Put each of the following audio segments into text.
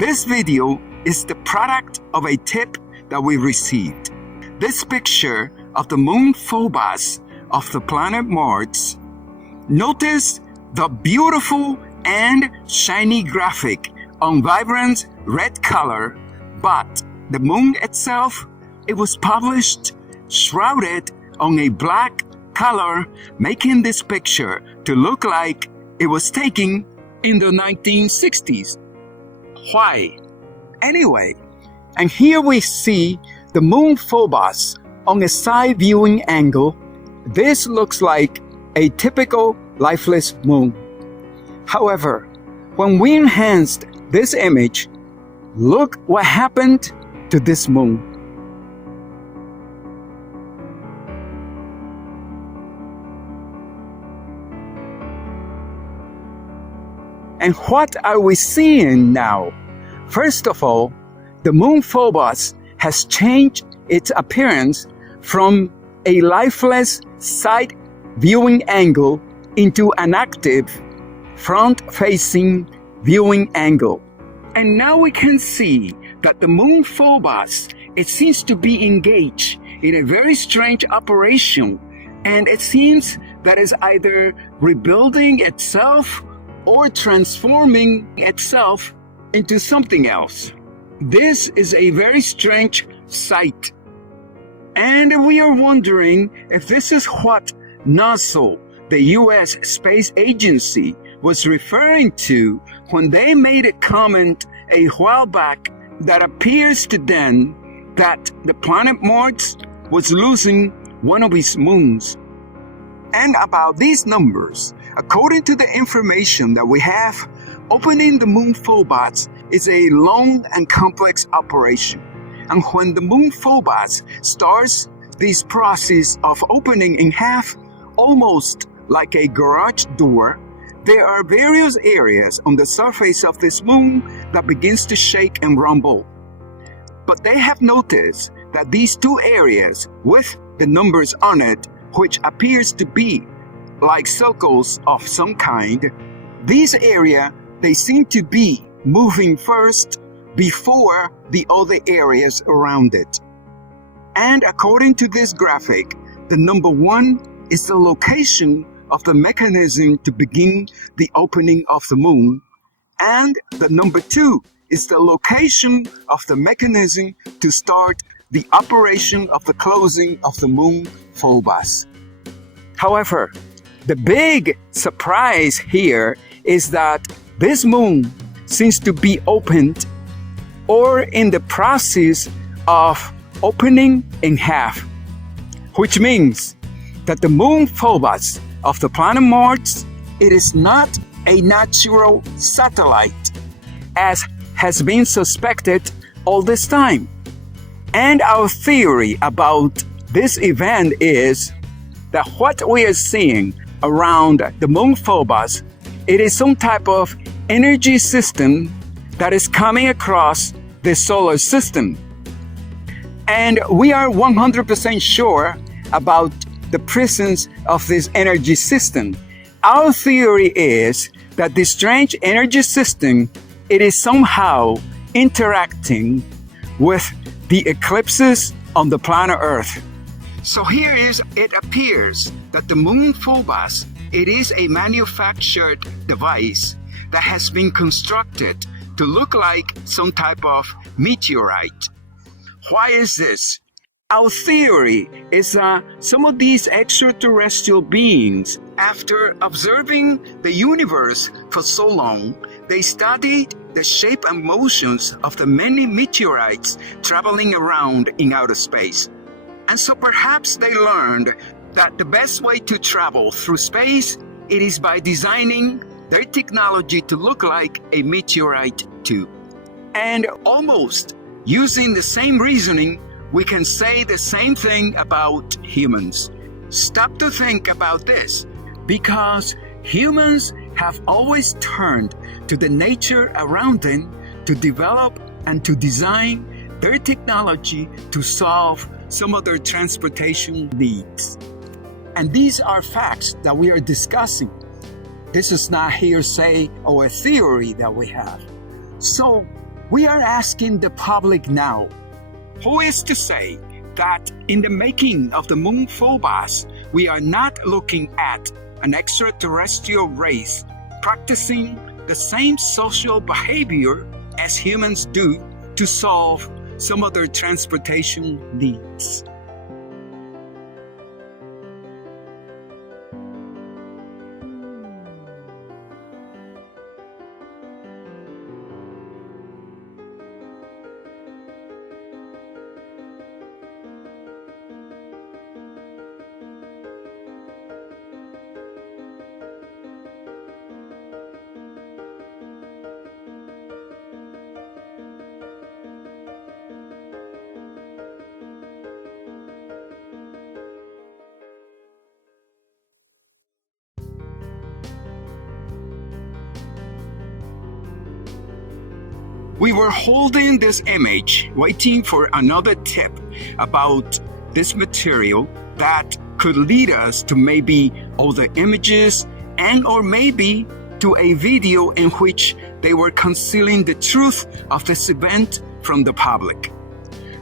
This video is the product of a tip that we received. This picture of the moon Phobos of the planet Mars. Notice the beautiful and shiny graphic on vibrant red color, but the moon itself, it was published shrouded on a black color, making this picture to look like it was taken in the 1960s. Why? Anyway, and here we see the moon Phobos on a side viewing angle. This looks like a typical lifeless moon. However, when we enhanced this image, look what happened to this moon. And what are we seeing now? First of all, the moon Phobos has changed its appearance from a lifeless side viewing angle into an active front-facing viewing angle. And now we can see that the moon Phobos, it seems to be engaged in a very strange operation, and it seems that it's either rebuilding itself or transforming itself into something else. This is a very strange sight. And we are wondering if this is what NASA, the US Space Agency, was referring to when they made a comment a while back that appears to them that the planet Mars was losing one of its moons. And about these numbers, according to the information that we have, opening the moon Phobos is a long and complex operation. And when the moon Phobos starts this process of opening in half, almost like a garage door, there are various areas on the surface of this moon that begins to shake and rumble. But they have noticed that these two areas with the numbers on it, which appears to be like circles of some kind, these areas, they seem to be moving first before the other areas around it. And according to this graphic, the number 1 is the location of the mechanism to begin the opening of the moon, and the number 2 is the location of the mechanism to start the operation of the closing of the moon Phobos. However, the big surprise here is that this moon seems to be opened or in the process of opening in half, which means that the moon Phobos of the planet Mars, it is not a natural satellite, as has been suspected all this time. And our theory about this event is that what we are seeing around the moon Phobos, it is some type of energy system that is coming across the solar system. And we are 100% sure about the presence of this energy system. Our theory is that this strange energy system, it is somehow interacting with the eclipses on the planet Earth. So here it appears that the moon Phobos, it is a manufactured device that has been constructed to look like some type of meteorite. Why is this? Our theory is that some of these extraterrestrial beings, after observing the universe for so long, they studied the shape and motions of the many meteorites traveling around in outer space. And so perhaps they learned that the best way to travel through space, it is by designing their technology to look like a meteorite too. And almost using the same reasoning, we can say the same thing about humans. Stop to think about this, because humans have always turned to the nature around them to develop and to design their technology to solve some of their transportation needs. And these are facts that we are discussing. This is not hearsay or a theory that we have. So We are asking the public now, who is to say that in the making of the moon Phobos, we are not looking at an extraterrestrial race practicing the same social behavior as humans do to solve some of their transportation needs? We were holding this image, waiting for another tip about this material that could lead us to maybe other images and or maybe to a video in which they were concealing the truth of this event from the public.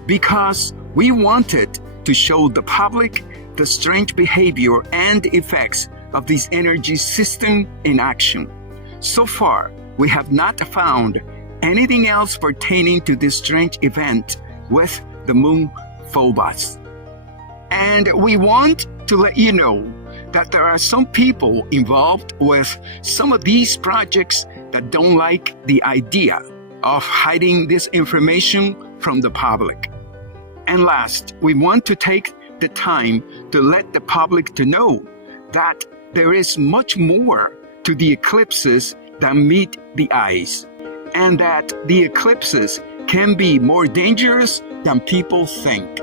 Because we wanted to show the public the strange behavior and effects of this energy system in action. So far, we have not found anything else pertaining to this strange event with the moon Phobos. And we want to let you know that there are some people involved with some of these projects that don't like the idea of hiding this information from the public. And last, we want to take the time to let the public to know that there is much more to the eclipses than meet the eyes, and that the eclipses can be more dangerous than people think.